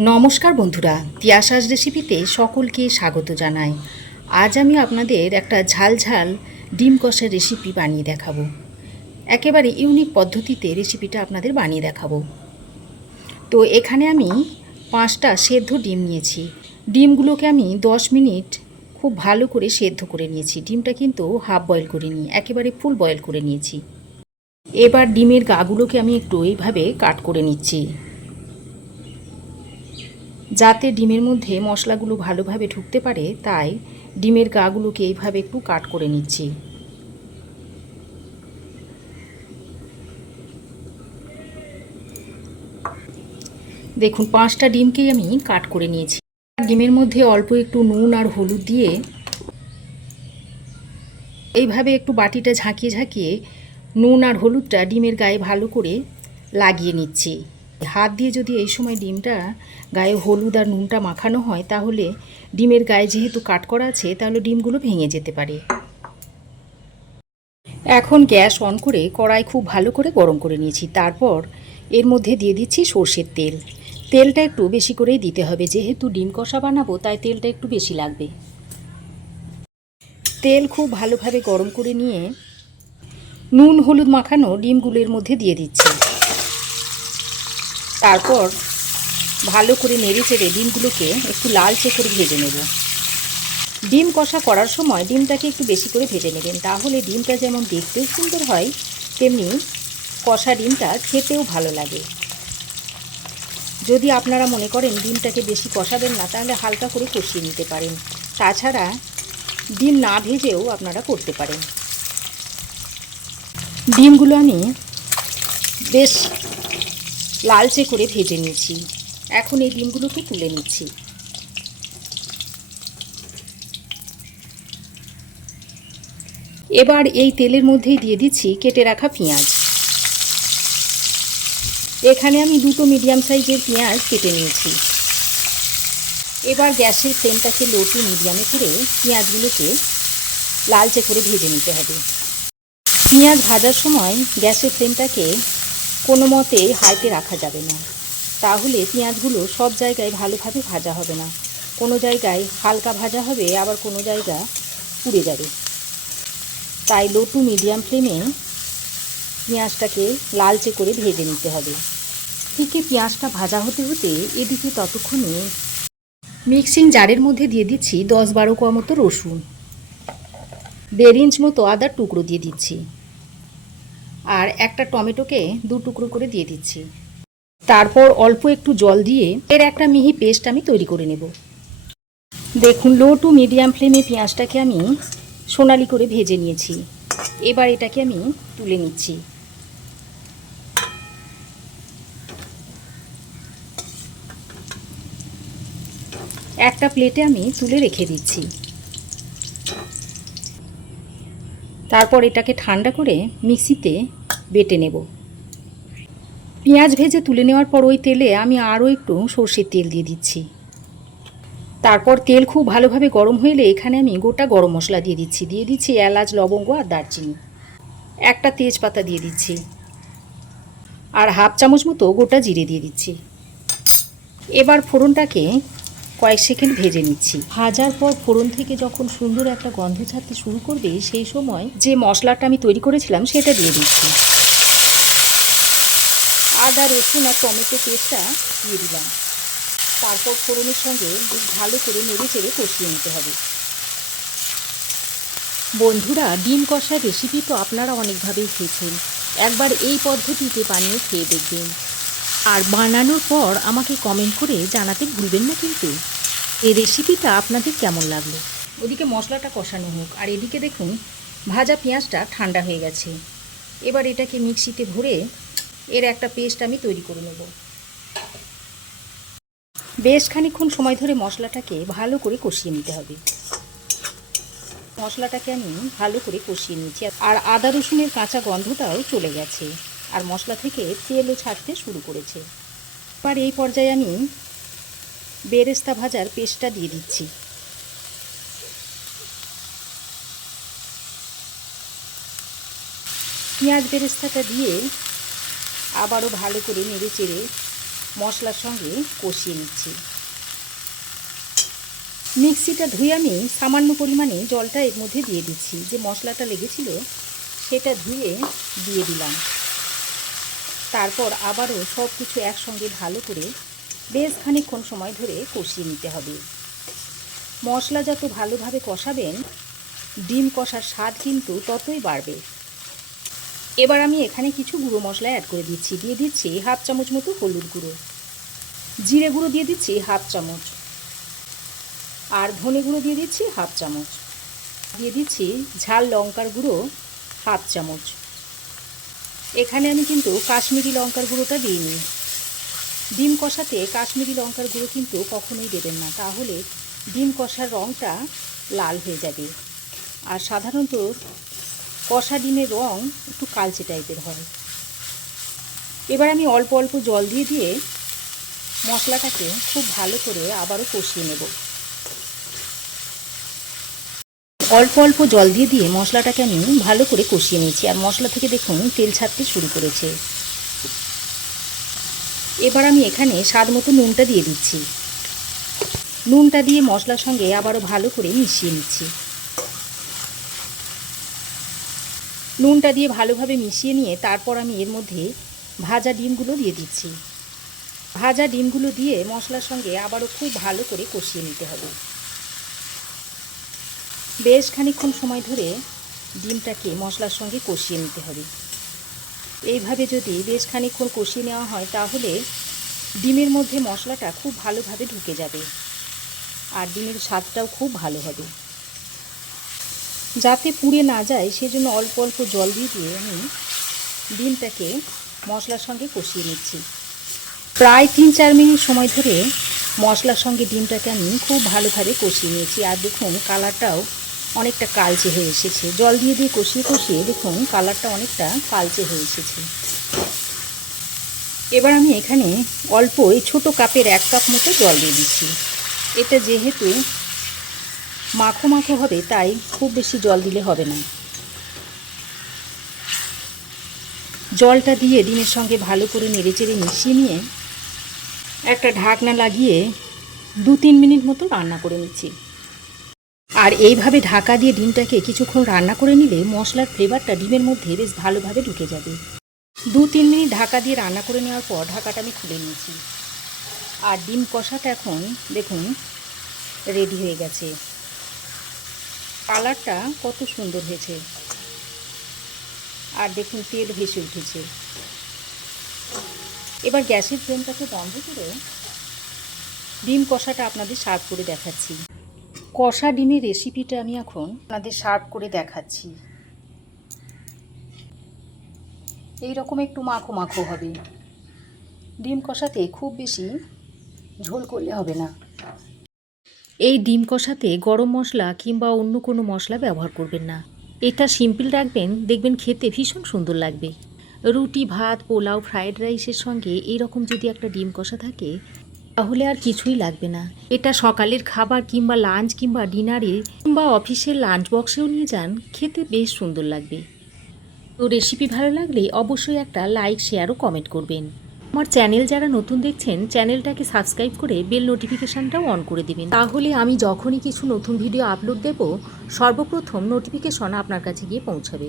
নমস্কার বন্ধুরা, তিয়াশাস রেসিপিতে সকলকে স্বাগত জানাই। আজ আমি আপনাদের একটা ঝাল ঝাল ডিম কষার রেসিপি বানিয়ে দেখাবো। একেবারে ইউনিক পদ্ধতিতে রেসিপিটা আপনাদের বানিয়ে দেখাবো। তো এখানে আমি পাঁচটা সেদ্ধ ডিম নিয়েছি। ডিমগুলোকে আমি দশ মিনিট খুব ভালো করে সেদ্ধ করে নিয়েছি। ডিমটা কিন্তু হাফ বয়েল করে নিই একেবারে ফুল বয়েল করে নিয়েছি। এবার ডিমের গাগুলোকে আমি একটু এইভাবে কাট করে নিচ্ছি। যাতে ডিমের মধ্যে মশলাগুলো ভালোভাবে ঢুকতে পারে, তাই ডিমের গাগুলোকে এইভাবে একটু কাট করে নিচ্ছি। দেখুন, পাঁচটা ডিমকেই আমি কাট করে নিয়েছি। ডিমের মধ্যে অল্প একটু নুন আর হলুদ দিয়ে এইভাবে একটু বাটিটা ঝাঁকিয়ে ঝাঁকিয়ে নুন আর হলুদটা ডিমের গায়ে ভালো করে লাগিয়ে নিচ্ছি। হাত দিয়ে যদি এই সময় ডিমটা গায়ে হলুদ আর নুনটা মাখানো হয়, তাহলে ডিমের গায়ে যেহেতু কাট করা আছে, তাহলে ডিমগুলো ভেঙে যেতে পারে। এখন গ্যাস অন করে কড়াই খুব ভালো করে গরম করে নিয়েছি। তারপর এর মধ্যে দিয়ে দিচ্ছি সর্ষের তেল। তেলটা একটু বেশি করেই দিতে হবে। যেহেতু ডিম কষা বানাবো, তাই তেলটা একটু বেশি লাগবে। তেল খুব ভালোভাবে গরম করে নিয়ে নুন হলুদ মাখানো ডিমগুলোর মধ্যে দিয়ে দিচ্ছি। তারপর ভালো করে নেড়ে চেড়ে ডিমগুলোকে একটু লালচে করে ভেজে নেব। ডিম কষা করার সময় ডিমটাকে একটু বেশি করে ভেজে নেবেন। তাহলে ডিমটা যেমন দেখতেও সুন্দর হয়, তেমনি কষা ডিমটা খেতেও ভালো লাগে। যদি আপনারা মনে করেন ডিমটাকে বেশি কষাবেন না, তাহলে হালকা করে কষিয়ে নিতে পারেন। তাছাড়া ডিম না ভেজেও আপনারা করতে পারেন। ডিমগুলো আমি বেশ লালচে করে ভেজে নিয়েছি। এখন এই ডিমগুলোকে তুলে নিচ্ছি। এবার এই তেলের মধ্যেই দিয়ে দিচ্ছি কেটে রাখা পেঁয়াজ। এখানে আমি দুটো মিডিয়াম সাইজের পেঁয়াজ কেটে নিয়েছি। এবার গ্যাসের ফ্লেমটাকে লো টু মিডিয়ামে করে পেঁয়াজগুলোকে লালচে করে ভেজে নিতে হবে। পেঁয়াজ ভাজার সময় গ্যাসের ফ্লেমটাকে কোনো মতে হাইতে রাখা যাবে না। তাহলে পেঁয়াজগুলো সব জায়গায় ভালোভাবে ভাজা হবে না। কোনো জায়গায় হালকা ভাজা হবে, আবার কোনো জায়গা পুড়ে যাবে। তাই লো টু মিডিয়াম ফ্লেমে পেঁয়াজটাকে লালচে করে ভেজে নিতে হবে। থেকে পেঁয়াজটা ভাজা হতে হতে এদিকে ততক্ষণে মিক্সিং জারের মধ্যে দিয়ে দিচ্ছি দশ বারো কোয়া মতো রসুন। দেড় ইঞ্চ মতো আদার টুকরো দিয়ে দিচ্ছি। আর একটা টমেটোকে দু টুকরো করে দিয়ে দিচ্ছি। তারপর অল্প একটু জল দিয়ে এর একটা মিহি পেস্ট আমি তৈরি করে নেব। দেখুন লো টু মিডিয়াম ফ্লেমে পেঁয়াজটাকে আমি সোনালি করে ভেজে নিয়েছি। এবার এটাকে আমি তুলে নিচ্ছি। একটা প্লেটে আমি তুলে রেখে দিচ্ছি। তারপর এটাকে ঠান্ডা করে মিক্সিতে বেটে নেব। পেঁয়াজ ভেজে তুলে নেওয়ার পর ওই তেলে আমি আরও একটু সর্ষের তেল দিয়ে দিচ্ছি। তারপর তেল খুব ভালোভাবে গরম হইলে এখানে আমি গোটা গরম মশলা দিয়ে দিচ্ছি। দিয়ে দিচ্ছি এলাচ, লবঙ্গ আর দারচিনি। একটা তেজপাতা দিয়ে দিচ্ছি। আর হাফ চামচ মতো গোটা জিরে দিয়ে দিচ্ছি। এবার ফোড়নটাকে কয়েক সেকেন্ড ভেজে নিচ্ছি। ভাজার পর ফোড়ন থেকে যখন সুন্দর একটা গন্ধ ছাড়তে শুরু করবে সেই সময় যে মশলাটা আমি তৈরি করেছিলাম সেটা দিয়ে দিচ্ছি। আদা রসুন আর টমেটো পেস্টটা দিয়ে দিলাম। তারপর ফোড়নের সঙ্গে বেশ ভালো করে নেড়ে চেড়ে কষিয়ে নিতে হবে। বন্ধুরা ডিম কষার রেসিপি তো আপনারা অনেকভাবেই খেয়েছেন। একবার এই পদ্ধতিতে বানিয়ে খেয়ে দেখবেন। আর বানানোর পর আমাকে কমেন্ট করে জানাতে ভুলবেন না কিন্তু। এই রেসিপিটা আপনাদের কেমন লাগল? ওদিকে মশলাটা কষানো হোক, আর এদিকে দেখুন, ভাজা পেঁয়াজটা ঠান্ডা হয়ে গেছে। এবার এটাকে মিক্সিতে ভরে এর একটা পেস্ট আমি তৈরি করে নেব। বেশ খানিক্ষণ সময় ধরে মশলাটাকে ভালো করে কষিয়ে নিতে হবে। মশলাটাকে আমি ভালো করে কষিয়ে নিয়েছি, আর আদা রসুনের কাঁচা গন্ধটাও চলে গেছে, আর মশলা থেকে তেলও ছাড়তে শুরু করেছে। এবার এই পর্যায়ে আমি বেরেস্তা ভাজার পেস্টটা দিয়ে দিচ্ছি। পেঁয়াজ বেরেস্তাটা দিয়ে আবারও ভালো করে নেড়ে চেড়ে মশলার সঙ্গে কষিয়ে নিচ্ছি। মিক্সিটা ধুয়ে আমি সামান্য পরিমাণে জলটা এর মধ্যে দিয়ে দিচ্ছি। যে মশলাটা লেগেছিল, সেটা ধুয়ে দিয়ে দিলাম। তারপর আবারও সব কিছু একসঙ্গে ভালো করে বেশ খানিকক্ষণ সময় ধরে কষিয়ে নিতে হবে। মশলা যত ভালোভাবে কষাবেন, ডিম কষার স্বাদ কিন্তু ততই বাড়বে। এবার আমি এখানে কিছু গুঁড়ো মশলা অ্যাড করে দিচ্ছি। দিয়ে দিচ্ছি হাফ চামচ মতো হলুদ গুঁড়ো। জিরে গুঁড়ো দিয়ে দিচ্ছি হাফ চামচ। আর ধনে গুঁড়ো দিয়ে দিচ্ছি হাফ চামচ। দিয়ে দিচ্ছি ঝাল লঙ্কার গুঁড়ো হাফ চামচ। এখানে আমি কিন্তু কাশ্মীরি লঙ্কার গুঁড়োটা দিইনি ডিম কষাতে কাশ্মীরি লঙ্কার গুঁড়ো কিন্তু কখনোই দেবেন না। তাহলে ডিম কষার রঙটা লাল হয়ে যাবে। আর সাধারণত কষা ডিমের রং একটু কালচে টাইপের হয়। এবার আমি অল্প অল্প জল দিয়ে দিয়ে মশলাটাকে খুব ভালো করে আবারও কষিয়ে নেব। অল্প অল্প জল দিয়ে দিয়ে মশলাটাকে আমি ভালো করে কষিয়ে নিয়েছি। আর মশলা থেকে দেখুন তেল ছাড়তে শুরু করেছে। এবার আমি এখানে স্বাদ মতো নুনটা দিয়ে দিচ্ছি। নুনটা দিয়ে মশলার সঙ্গে আবারও ভালো করে মিশিয়ে নিচ্ছি। নুনটা দিয়ে ভালোভাবে মিশিয়ে নিয়ে তারপর আমি এর মধ্যে ভাজা ডিমগুলো দিয়ে দিচ্ছি। ভাজা ডিমগুলো দিয়ে মশলার সঙ্গে আবারও খুব ভালো করে কষিয়ে নিতে হবে। বেশ খানিক্ষণ সময় ধরে ডিমটাকে মশলার সঙ্গে কষিয়ে নিতে হবে। এইভাবে যদি বেশ খানিক্ষণ কষিয়ে নেওয়া হয়, তাহলে ডিমের মধ্যে মশলাটা খুব ভালোভাবে ঢুকে যাবে। আর ডিমের স্বাদটাও খুব ভালো হবে। যাতে পুড়ে না যায়, সেজন্য অল্প অল্প জল দিয়ে দিয়ে আমি ডিমটাকে মশলার সঙ্গে কষিয়ে নিচ্ছি। প্রায় তিন চার মিনিট সময় ধরে মশলার সঙ্গে ডিমটাকে আমি খুব ভালোভাবে কষিয়ে নিয়েছি। আর দেখুন, কালারটাও অনেকটা কালচে হয়ে এসেছে। জল দিয়ে দিয়ে কষিয়ে কষিয়ে দেখুন কালারটা অনেকটা কালচে হয়ে এসেছে। এবার আমি এখানে অল্প এই ছোটো কাপের এক কাপ মতো জল দিয়ে দিচ্ছি। এটা যেহেতু মাখো মাখো হবে, তাই খুব বেশি জল দিলে হবে না। জলটা দিয়ে ডিমের সঙ্গে ভালো করে নেড়েচেড়ে মিশিয়ে নিয়ে একটা ঢাকনা লাগিয়ে দু তিন মিনিট মতো রান্না করে নিচ্ছি। আর এইভাবে ঢাকা দিয়ে ডিমটাকে কিছুক্ষণ রান্না করে নিলে মশলার ফ্লেভারটা ডিমের মধ্যে বেশ ভালোভাবে ঢুকে যাবে। দু, তিন মিনিট ঢাকা দিয়ে রান্না করে নেওয়ার পর ঢাকাটা আমি খুলে নিয়েছি। আর ডিম কষাটা এখন, দেখুন রেডি হয়ে গেছে। কালারটা কত সুন্দর হয়েছে। আর দেখুন, তেল ভেসে উঠেছে। এবার গ্যাসের ফ্লেমটাকে বন্ধ করে ডিম কষাটা আপনাদের সার্ভ করে দেখাচ্ছি। কষা ডিমের রেসিপিটা আমি এখন আপনাদের সার্ভ করে দেখাচ্ছি। এই রকম একটু মাখো মাখো হবে। ডিম কষাতে খুব বেশি ঝোল করলে হবে না। এই ডিম কষাতে গরম মশলা কিংবা অন্য কোনো মশলা ব্যবহার করবেন না। এটা সিম্পল রাখবেন, দেখবেন খেতে ভীষণ সুন্দর লাগবে। রুটি, ভাত, পোলাও ফ্রায়েড রাইসের সঙ্গে এই রকম যদি একটা ডিম কষা থাকে তাহলে আর কিছুই লাগবে না। এটা সকালের খাবার কিংবা লাঞ্চ কিংবা ডিনারে কিংবা অফিসের লাঞ্চ বক্সেও নিয়ে যান, খেতে বেশ সুন্দর লাগবে। তো রেসিপি ভালো লাগলে অবশ্যই একটা লাইক শেয়ার ও কমেন্ট করবেন। আমার চ্যানেল যারা নতুন দেখছেন চ্যানেলটাকে সাবস্ক্রাইব করে বেল নোটিফিকেশানটাও অন করে দিবেন। তাহলে আমি যখনই কিছু নতুন ভিডিও আপলোড দেব, সর্বপ্রথম নোটিফিকেশন আপনার কাছে গিয়ে পৌঁছাবে।